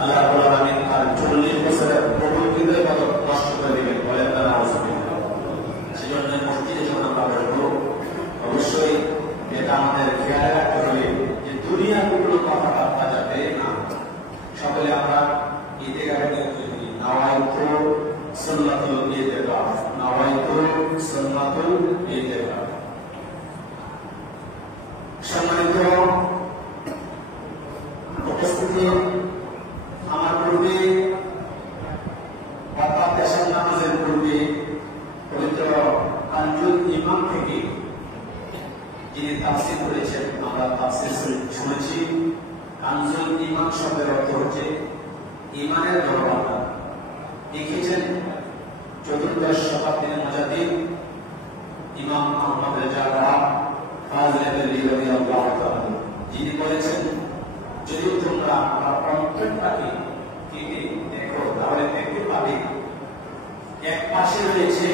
আল্লাহ রাব্বুল আলামিন তার 40 বছরের প্রবৃত্তিতে কত নষ্ট করে দিবেন বলেন না আলহামদুলিল্লাহ। সেজন্য মসজিদে যখন আমরা বসবো অবশ্যই এটা আমাদের খেয়াল রাখতে হবে যে দুনিয়ার কোনো কথাবার্তা যাতে না। সকলে আমরা ঈদে গাড়িতে নাওয়াইতু সুন্নাতুল ঈদগাহ, নাওয়াইতু সুন্নাতুল ঈদগাহ। সম্মানিত উপস্থিতি, আমার পূর্বে অর্থাৎ এশার নামাজের পূর্বে পবিত্র কানজুল ইমাম থেকে যিনি তাফসীর করেছেন, আমরা তাফসীর শুনেছি। কানজুল ইমাম শব্দের অর্থ হচ্ছে ইমানের দরওয়াজা। লিখেছেন চতুর্দশ শতাব্দীর মুজাদ্দিদ ইমাম আহমদ রেজা ফাযিল রাদিয়াল্লাহু তাআলা, যিনি বলেছেন যদি তোমরা আমার অন্তরটাকে কেটে দেখো তাহলে দেখতে পাবে এক পাশে রয়েছে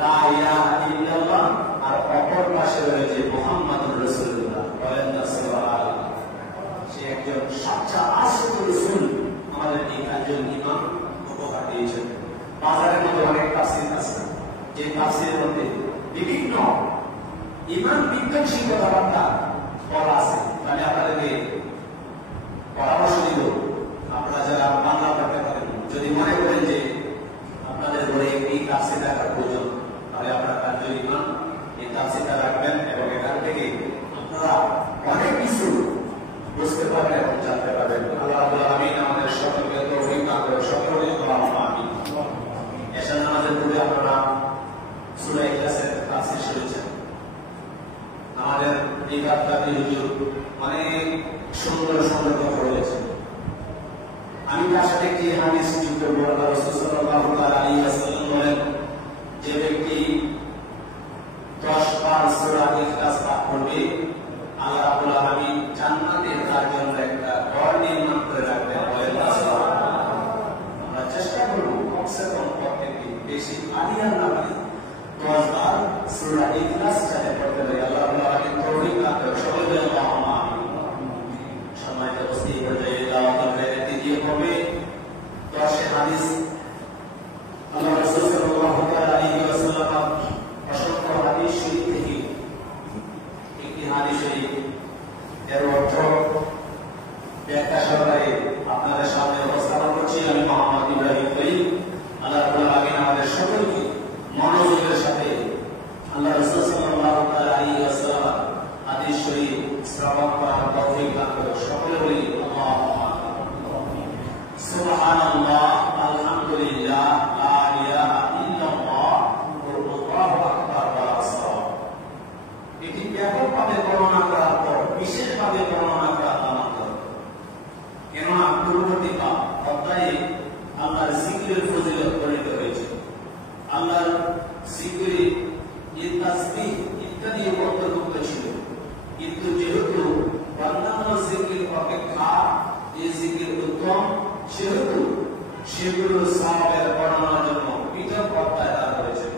লা ইলাহা ইল্লাল্লাহ আর অপর পাশে রয়েছে মুহাম্মাদুর রাসূলুল্লাহ। বলেন না সুবহানাল্লাহ। সে একজন সাচ্চা আশিক রাসূল আমাদের এই কাজল ইমাম উপহার দিয়েছেন। বাজারের মধ্যে অনেক তাফসীর আছে, যে তাফসীরের মধ্যে বিভিন্ন ইমান বিজ্ঞানী কথাবার্তা বলা আছে। আমি আপনাদেরকে পরামর্শ দিব, আপনারা যারা বাংলা পড়তে পারেন, যদি মনে করেন যে আপনাদের ঘরে এই তাফসীর রাখার প্রয়োজন, তাহলে আপনারা কাজল ইমাম এই তাফসীরটা রাখবেন এবং এখান থেকে আপনারা অনেক কিছু বুঝতে পারবেন এবং জানতে পারবেন। আল্লাহ রাব্বুল আলামিন আমাদের সকলকে তৌফিক দান করুন। সকলে আল্লাহুম্মা আমিন। এশার নামাজের পূর্বে আপনারা সূরা ইখলাসের তাফসীর শুনেছেন। আমাদের বিকাশকারী হুজুর অনেক সুন্দর সুন্দর কথা বলেছেন। আমি তার সাথে একটি হাদিস যুক্ত করব। রাসূল সাল্লাল্লাহু আলাইহি ওয়াসাল্লাম বলেন, যে ব্যক্তি 10 বার সূরা ইখলাস পাঠ করবে, আল্লাহ রাব্বুল আলামিন জান্নাতে তার জন্য একটা ঘর নির্মাণ করে রাখবেন। বলেন সুবহানাল্লাহ। আমরা চেষ্টা করব কমসে কম প্রত্যেকদিন বেশি আলিয়ান না পারি 10 বার সূরা ইখলাস যাতে পড়তে পারি। আল্লাহ রাব্বুল আলামিন তৌফিক দান করুন। সকলে আল্লাহুম্মা আমিন। সম্মানিত উপস্থিতি, দাওয়াতের দ্বিতীয় পর্বে 10 হাদিস আল্লাহ রাসূল সাল্লাল্লাহু আলাইহি ওয়াসাল্লাম অসংখ্য হাদিস শরীফ থেকে একটি হাদিস শরীফ এর অর্থ ব্যাখ্যা সহকারে আপনাদের সামনে উপস্থাপন করছি। আমি মোহাম্মদ ইব্রাহিম তৈয়ব। আল্লাহ রাব্বুল আলামিন আমাদের সকলকে মনোযোগের সাথে আল্লাহ রাসূল সাল্লাল্লাহু আলাইহি ওয়াসাল্লাম হাদিস শরীফ শ্রবণ করার তৌফিক দান করুন। সকলে বলি আল্লাহুম্মা সুবহানাল্লাহ, আলহামদুলিল্লাহ, লা ইলাহা ইল্লাল্লাহ, আল্লাহু আকবার ওয়া আসসালাম। এটি ব্যাপকভাবে বর্ণনা করার পর বিশেষভাবে বর্ণনা করা আমাদের, কেননা পূর্ববর্তী অধ্যায়ে আল্লাহর জিকিরের ফজিলত বর্ণিত হয়েছে। আল্লাহর জিকিরে তাসবিহ ইত্যাদি অন্তর্ভুক্ত ছিল, কিন্তু যেহেতু অন্যান্য জিকির অপেক্ষা এই জিকির উত্তম, সেহেতু সেগুলোর সওয়াবের বর্ণনার জন্য পৃথক অধ্যায় দেওয়া হয়েছে।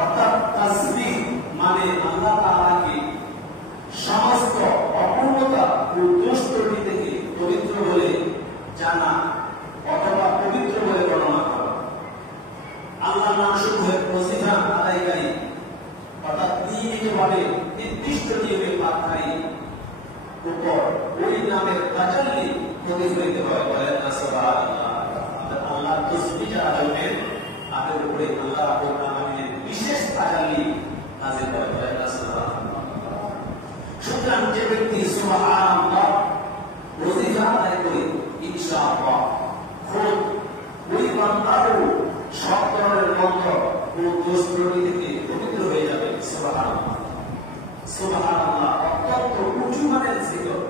অর্থাৎ তাসবিহ মানে আল্লাহ তাআলাকে সমস্ত অপূর্ণতা ও দোষ ত্রুটি থেকে পবিত্র বলে জানা অথবা পবিত্র বলে বর্ণনা করা। আল্লাহ নাম সমূহের প্রতিষ্ঠা আদায়কারী অর্থাৎ নিয়মিতভাবে নির্দিষ্ট নিয়মে পাঠকারী উপর ওই নামের তাজাল্লি প্রতিফলিত হয়। বলেন না সুবহানাল্লাহ। আল্লাহ তাসবিহ যারা জানেন তাদের উপরে আল্লাহ রাব্বুল আলামিনের বিশেষ তাজাল্লি নাযিল হয়। বলেন না সুবহানাল্লাহ। সুতরাং যে ব্যক্তি সুবহানাল্লাহ ওজিফা আদায় করে ইনশাআল্লাহ খুব ওই বান্দারও সব ধরনের মন্ত্র ও দোষ ত্রুটি থেকে পবিত্র হয়ে যাবে। সুবহানাল্লাহ। সুবহানাল্লাহ অত্যন্ত উঁচু মানের জিকির।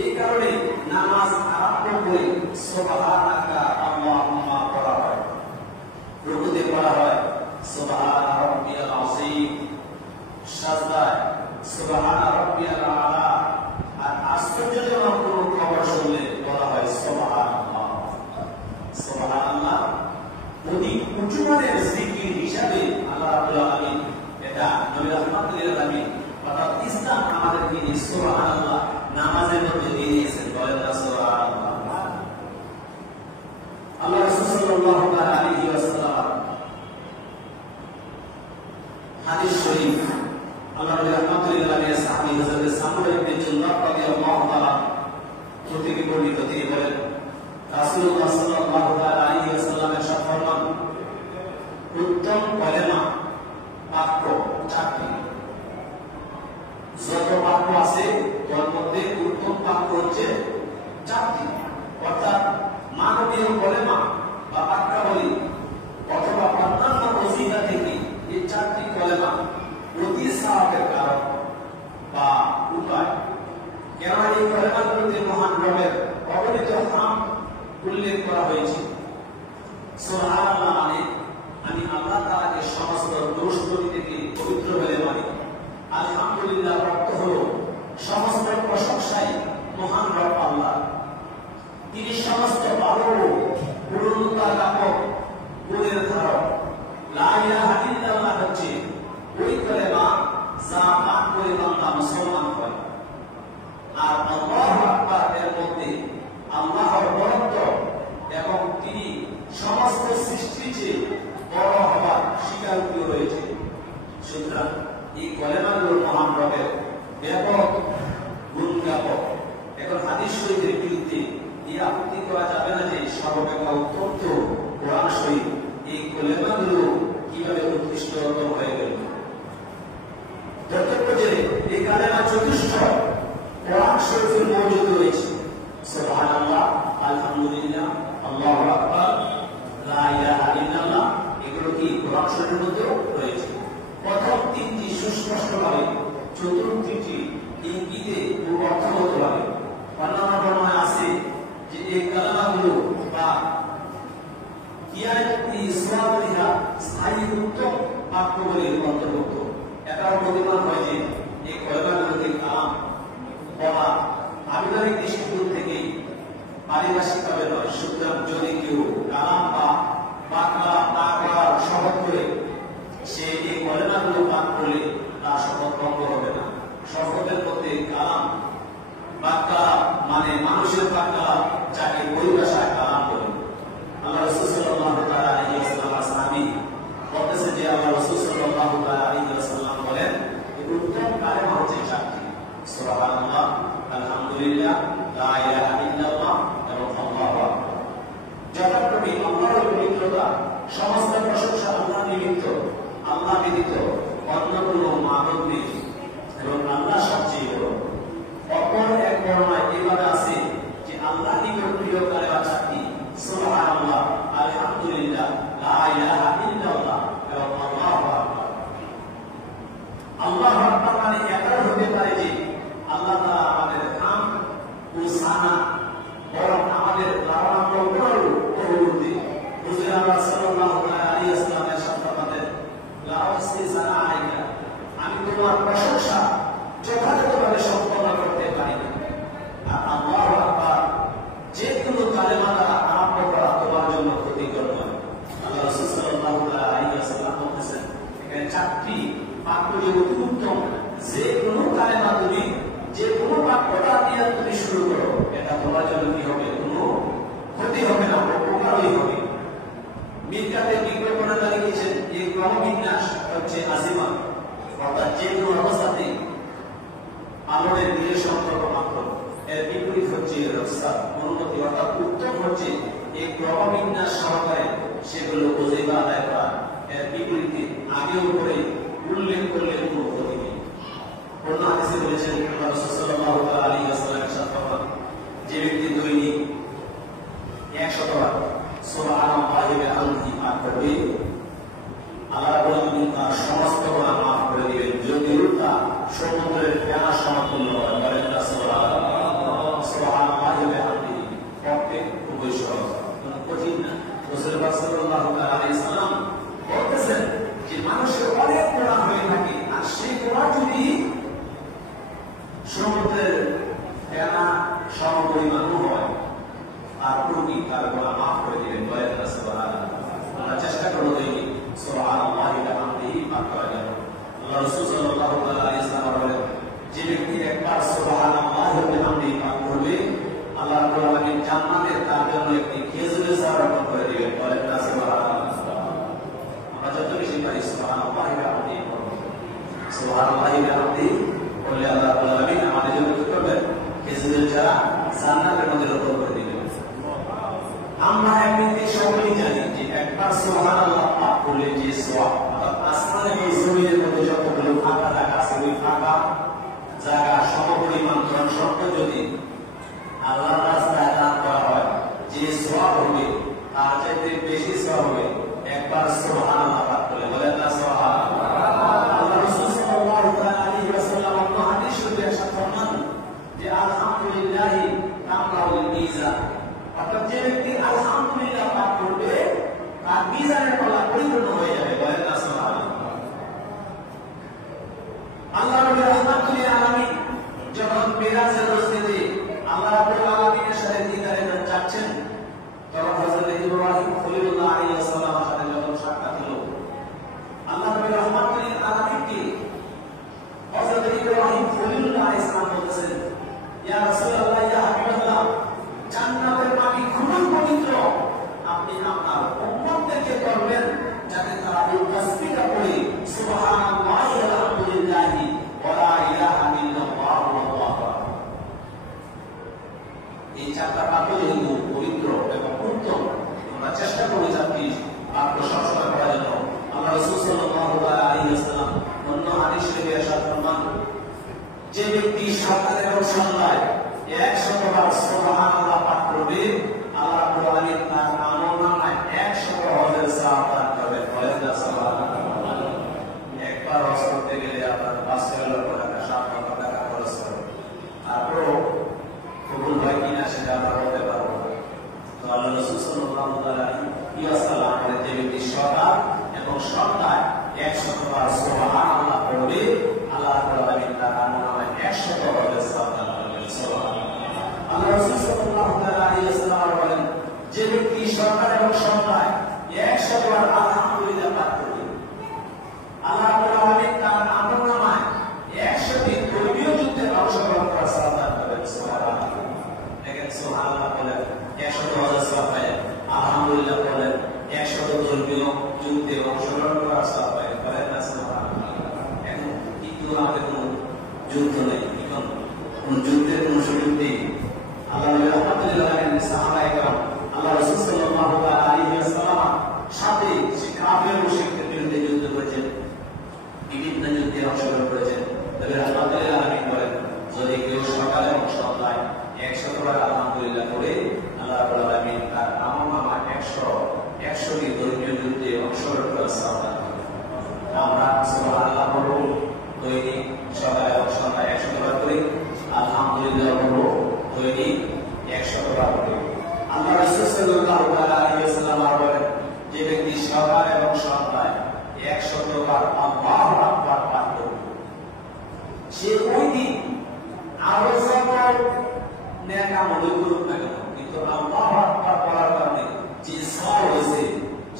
এই কারণে নামাজ আরম্ভ করে সুবহানাকা আল্লাহুম্মা পড়া হয়, রুকুতে পড়া হয় সুবহানা রাব্বিয়াল আযীম, সাজদায় সুবহানা রাব্বিয়াল আলা, আর আশ্চর্যজনক কোনো খবর শুনলে বলা হয় সুবহানাল্লাহ। সুবহানাল্লাহ অধিক উঁচু মানের জিকির হিসাবে আল্লাহ রাব্বুল আলামিন এটা নবী রাহমাতুল আলামিন অর্থাৎ ইসলাম আমাদেরকে সুবহানাল্লাহ নামাজের মধ্যে দিয়ে দিয়েছেন। বলেন না কলেমাগুলোতে মহান রবের অগণিত নাম উল্লেখ করা হয়েছে। সুবহানাল্লাহ মানে আমি আল্লাহ তাআলাকে সমস্ত দোষ থেকে পবিত্র বলে মানি। আলহামদুলিল্লাহ অর্থ হলো সমস্ত প্রশংসাই মহান রব আল্লাহ। তিনি সমস্ত ভালো পূর্ণতা লাভক গুণের ধারক। লা ইলাহা ইল্লাল্লাহ হচ্ছে ওই কালেমা যা পাঠ করে বান্দা মুসলমান হয়। আর আল্লাহু আকবার এর মধ্যে আল্লাহর বরত্ব এবং তিনি সমস্ত সৃষ্টির চেয়ে বড় হওয়ার স্বীকারোক্তি রয়েছে। সুতরাং এই কলেমাগুলো মহান রবের ব্যাপক গুণ জ্ঞাপক। এখন হাদিস শরীফের বিরুদ্ধে এই আপত্তি করা যাবে না যে সর্বাপেক্ষা অত্যন্ত কোরআন শরীফ এই কলেমাগুলো কিভাবে উৎকৃষ্টতম হয়ে গেল। ধর্তব্য যে এই কালেমা চতুষ্ঠ কোরআন শরীফের মৌজুদ রয়েছে। সুবহানাল্লাহ, আলহামদুলিল্লাহ, আল্লাহু আকবার, লা ইলাহা ইল্লাল্লাহ, এগুলো কি কোরআন শরীফের মধ্যে রয়েছে। প্রথম তিনটি সুস্পষ্টভাবে, চতুর্থটি ইঙ্গিতে ও অর্থগতভাবে। অন্যান্য বর্ণনায় আছে যে এই কালেমাগুলো বা কিয়াতি সুরাতিহা স্থায়ী উত্তম বাক্যগুলির অন্তর্ভুক্ত। এটাও প্রতিমান হয় যে এই কলেমাগুলোকে কালাম বলা আবিধানিক দৃষ্টিকোণ থেকে পারিভাষিকভাবে নয়। সুতরাং যদি কেউ কালাম বা বাংলা না করার শপথ করে সে এই কলেমাগুলো পাঠ করলে তার শপথ ভঙ্গ হবে না। শপথের মধ্যে কালাম বাক্যা মানে মানুষের বাক্যা, যাকে পরিভাষায় কালাম বলে। আল্লাহ রাসূল সাল্লাল্লাহু আলাইহি ওয়াসাল্লাম সাহাবী বলতেছে যে আল্লাহ রাসূল সাল্লাল্লাহু আলাইহি ওয়াসাল্লাম বলেন উত্তম কালেমা হচ্ছে চারটি: সুবহানাল্লাহ, আলহামদুলিল্লাহ, লা ইলাহা ইল্লাল্লাহ এবং আল্লাহু আকবার। যথাক্রমে আল্লাহর পবিত্রতা, সমস্ত প্রশংসা আল্লাহ নিমিত্ত, আল্লাহ ব্যতীত অন্য কোনো মাবুদ নেই এবং আল্লাহ সবচেয়ে বড়। অপর এক বর্ণনায় এভাবে আছে যে আল্লাহ নিকট প্রিয় কালেমা চারটি: সুবহানাল্লাহ, আলহামদুলিল্লাহ, লা ইলাহা ইল্লাল্লাহ এবং আল্লাহু আকবার। আল্লাহু আকবার মানে এটা হতে পারে যে আল্লাহ তাআলা আমাদের নাম ও সানা বরং আমাদের লালন পালনের পরবর্তী হুজুর আল্লাহ সাল্লাল্লাহু আলাইহি ওয়াসাল্লামের সাথে লা উসিসানা আলাইকা, আমি তোমার প্রশংসা যথাযথভাবে সম্পন্ন করতে পারি না। আর আল্লাহু আকবার যে কোনো কালেমা দ্বারা আরম্ভ করা তোমার জন্য ক্ষতিকর নয়। আল্লাহ রাসূল সাল্লাল্লাহু আলাইহি ওয়াসাল্লাম বলেছেন এখানে চারটি বাক্য যে উত্তম, যে কোনো কালেমা তুমি যে কোনো বাক্যটা দিয়ে তুমি শুরু করো, এটা তোমার জন্য কি হবে? কোনো ক্ষতি হবে না, উপকারই হবে। মিকাতে বিজ্ঞাপনে লিখেছেন এই ক্রমবিন্যাস হচ্ছে আজিমা, অর্থাৎ যে কোনো অবস্থাতে আলোড়ের দিয়ে সম্পর্ক মাত্র। এর বিপরীত হচ্ছে রফসা, অনুমতি, অর্থাৎ উত্তম হচ্ছে এই ক্রমবিন্যাস সহকারে সেগুলো ওজিফা আদায় করা। এর বিপরীতে আগে উপরে উল্লেখ করলে কোনো ক্ষতি নেই। অন্য হাদিসে বলেছেন রাসূল সাল্লাল্লাহু আলাইহি ওয়াসাল্লামের সাথে যে ব্যক্তি দৈনিক 100 বার সুবহানাল্লাহি ওয়া বিহামদিহি পাঠ করবে, আল্লাহ রাব্বুল আলামিন তার সমস্ত গুনাহ মাফ করে দিবেন, যদিও তা সমুদ্রের ফেনা সমতুল্য হয়। বলেন না সুবহানাল্লাহ, সুবহানাল্লাহি ওয়া বিহামদিহি। পড়তে খুবই সহজ, কোনো কঠিন না। রাসূল সাল্লাল্লাহু আলাইহি ওয়াসাল্লাম বলতেছেন যে মানুষের অনেক গুনাহ হয়ে থাকে, আর সেই গুনাহ যদি সমুদ্রের ফেনা সমপরিমাণও হয়, আর প্রতি তার গুনাহ মাফ করে দিবেন। বলেন না সুবহানাল্লাহ। আমরা চেষ্টা করব দৈনিক সুবহানাল্লাহি ওয়া বিহামদিহি পাঠ করার জন্য। আল্লাহ রাসূল সাল্লাল্লাহু আলাইহি ওয়াসাল্লাম বলেন যে ব্যক্তি একবার সুবহানাল্লাহি ওয়া বিহামদিহি পাঠ করবে, আল্লাহ রাব্বুল আলামিন জান্নাতে তার জন্য একটি খেজুরের চারা রোপণ করে দিবেন। বলেন না সুবহানাল্লাহ। আমরা যত বেশি পারি সুবহানাল্লাহি ওয়া বিহামদিহি পড়ব, সুবহানাল্লাহি ওয়া বিহামদিহি বললে আল্লাহ রাব্বুল আলামিন আমাদের জন্য কি করবেন? খেজুরের চারা জান্নাতের মধ্যে রোপণ করে দিবেন। আমরা এমনিতে সকলেই জানি যে একবার সুবহানাল্লাহ পাঠ করলে যে সওয়াব, অর্থাৎ আসমানে এবং জমিনের মধ্যে যতগুলো ফাঁকা জায়গা আছে, ওই ফাঁকা জায়গা সমপরিমাণ জনসংখ্যা যদি আল্লাহর রাস্তায় দান করা হয়, যে সওয়াব হবে তার চাইতে বেশি সওয়াব হবে একবার সুবহানাল্লাহ পাঠ করলে। বলেন না সুবহানাল্লাহ। আল্লাহ রাসূল সাল্লাল্লাহু আলাইহি ওয়াসাল্লাম হাদিস শরীফে ইরশাদ ফরমান যে আলহামদুলিল্লাহ অর্থাৎ যে ব্যক্তি আলহামদুলিল্লাহ পাঠ করবে তার মিজানের পাল্লা পরিপূর্ণ হয়ে যাবে। বলেন না সুবহানাল্লাহ। আল্লাহ রাব্বুল রাহমাতুল আলামিন যখন মিরাজের রজনীতে আল্লাহ রাব্বুল আলামিনের সাথে দিদারে যাচ্ছেন, তখন হযরত ইব্রাহিম খলিলুল্লাহ আলাইহিস সালামের সাথে যখন সাক্ষাৎ হলো, আল্লাহ রাব্বুল রাহমাতুল আলামিনকে হযরত ইব্রাহিম খলিলুল্লাহ আলাইহিস সালাম বলেছেন, ইয়া রাসূলুল্লাহ, ইয়া হাবিবাল্লাহ, জান্নাতের মাটি খুবই পবিত্র, আপনি আপনার উম্মতদেরকে বলবেন যাতে তারা এই তাসবিহটা পড়ে সুবহানাল্লাহি ওয়া আলহামদুলিল্লাহি ওয়া লা ইলাহা ইল্লাল্লাহু ওয়াল্লাহু আকবার। এই চারটা বাক্য যেহেতু পবিত্র এবং উত্তম, আমরা চেষ্টা করব যাতে বাক্য সবসময় পড়ার জন্য। আল্লাহ রাসূল সাল্লাল্লাহু আলাইহি ওয়াসাল্লাম অন্য হাদিস শরীফে ইরশাদ ফরমান, যে ব্যক্তি সকাল এবং সন্ধ্যায় 100 বার সুবহানাল্লাহ পাঠ করবে, আল্লাহ রাব্বুল আলামিন তার আমলনামায় 100 হজের সওয়াব দান করবেন। বলেন না সুবহানাল্লাহ। একবার হজ করতে গেলে আপনার 5 লক্ষ টাকা 7 লক্ষ টাকা খরচ হবে, তারপরও কবুল হয় কিনা সেটা আমরা বলতে পারবো না। তো আল্লাহ রাসূল সাল্লাল্লাহু আলাইহি ওয়াসাল্লাম বলেন, যে ব্যক্তি সকাল এবং সন্ধ্যায় 100 বার সুবহানাল্লাহ পড়বে, আল্লাহ রাব্বুল আলামিন তার আমলনামায় 100 হজের সওয়াব দান করবেন। সুবহানাল্লাহ। আল্লাহ রাসূল সাল্লাল্লাহু আলাইহি ওয়াসাল্লাম বলেন, যে ব্যক্তি সকাল এবং সন্ধ্যায় 100 বার আলহামদুলিল্লাহ পাঠ করবে, আল্লাহ রাব্বুল আলামিন তার আমলনামায় 100টি ধর্মীয় যুদ্ধে অংশগ্রহণ করার সওয়াব দান করবেন। সুবহানাল্লাহ। দেখেন, সুবহানাল্লাহ বলেন 100 হজের সওয়াব পায়, আলহামদুলিল্লাহ বলেন 100 ধর্মীয় যুদ্ধে অংশগ্রহণ করার সওয়াব পায়। বলেন না সুবহানাল্লাহ। এখন কিন্তু আমাদের কোনো যুদ্ধ নেই, এখন কোন যুদ্ধের কোনো সুযোগ নেই। আল্লাহ নবী রাহমাতুল্লাহ আলাইহি সাহাবায়ে কেরাম আল্লাহ রাসূল সাল্লাল্লাহু আলাইহি ওয়াসাল্লাম সাথে সে কাফের মুশরিকদের বিরুদ্ধে যুদ্ধ করেছেন, বিভিন্ন যুদ্ধে অংশগ্রহণ করেছেন। তবে রাহমাতুল্লাহ আলাইহি বলেন, যদি কেউ সকালে এবং সন্ধ্যায় 100 বার আলহামদুলিল্লাহ পড়ে, আল্লাহ রাব্বুল আলামিন তার আমলনামায় 100টি ধর্মীয় যুদ্ধে অংশগ্রহণ করার সওয়াব দান করবেন। আমরা সুবহানাল্লাহ পড়ব দৈনিক সকালে এবং সন্ধ্যায় 100 বার করে, আলহামদুলিল্লাহ পড়ব দৈনিক 100 বার করে। আল্লাহ রাসূল সাল্লাল্লাহু আলাইহি ওয়াসাল্লাম বলেন, যে ব্যক্তি সকাল এবং সন্ধ্যায় 100 বার আল্লাহু আকবার পাঠ করবে, সে ওই দিন আরো যত নেক আমল করুক না কেন, কিন্তু আল্লাহু আকবার পড়ার কারণে যে সওয়াব হয়েছে,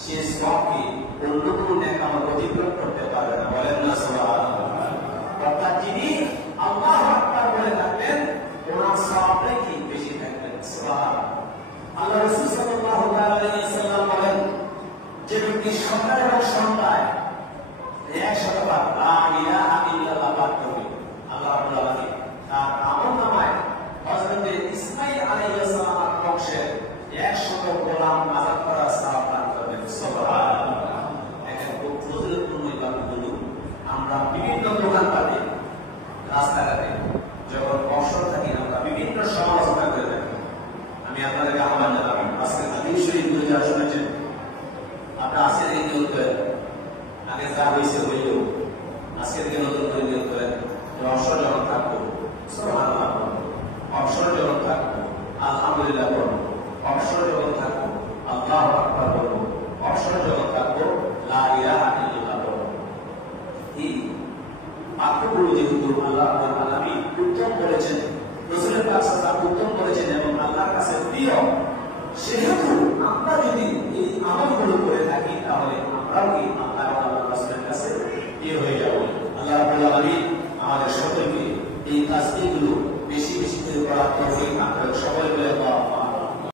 সে সওয়াবকে অন্য কোনো নেক আমল অতিক্রম করতে পারবে না। বলেন না সুবহানাল্লাহ। অর্থাৎ যিনি আল্লাহু আকবার বলে থাকবেন, ওনার সওয়াবটাই কি বেশি থাকবে। সুবহানাল্লাহ। আল্লাহ রাসূল সাল্লাল্লাহু আলাইহি ওয়াসাল্লাম বলেন, যে ব্যক্তি সকাল এবং সন্ধ্যায় 100 বার লা ইলাহা ইল্লাল্লাহ পাঠ করবে, আল্লাহ রাব্বুল আলামিন তার আমলনামায় হযরত ইসমাঈল আলাইহিস সালামের বংশের 100 গোলাম আযাদ করার সওয়াব দান করবেন। সুবহানাল্লাহ। এখন ফজিলতপূর্ণ ইবাদতগুলো আমরা বিভিন্ন দোকানপাটে, রাস্তাঘাটে যখন অবসর থাকি, আমরা বিভিন্ন সমালোচনা করে থাকি। আমি আপনাদেরকে আহ্বান জানাবো, আজকে হাদিস শরীফগুলো যারা শুনেছেন, আপনারা আজকে থেকে নিয়োগ করেন, আগে যা হয়েছে হইল, আজকে থেকে নতুন করে নিয়োগ করেন। অবসর যখন থাকবো সুবহানাল্লাহ, অবসর যখন থাকবো আলহামদুলিল্লাহ বলবো, অবসর যখন থাকবো আল্লাহু আকবার বলবো, অবসর যখন থাকবো লা ইলাহা ইল্লাল্লাহ বলবো। এই বাক্যগুলো যেহেতু আল্লাহ রাব্বুল আলামিন উত্তম বলেছেন, রাসূল পাক সাল্লাল্লাহু আলাইহি ওয়াসাল্লাম উত্তম বলেছেন এবং আল্লাহর কাছে প্রিয়,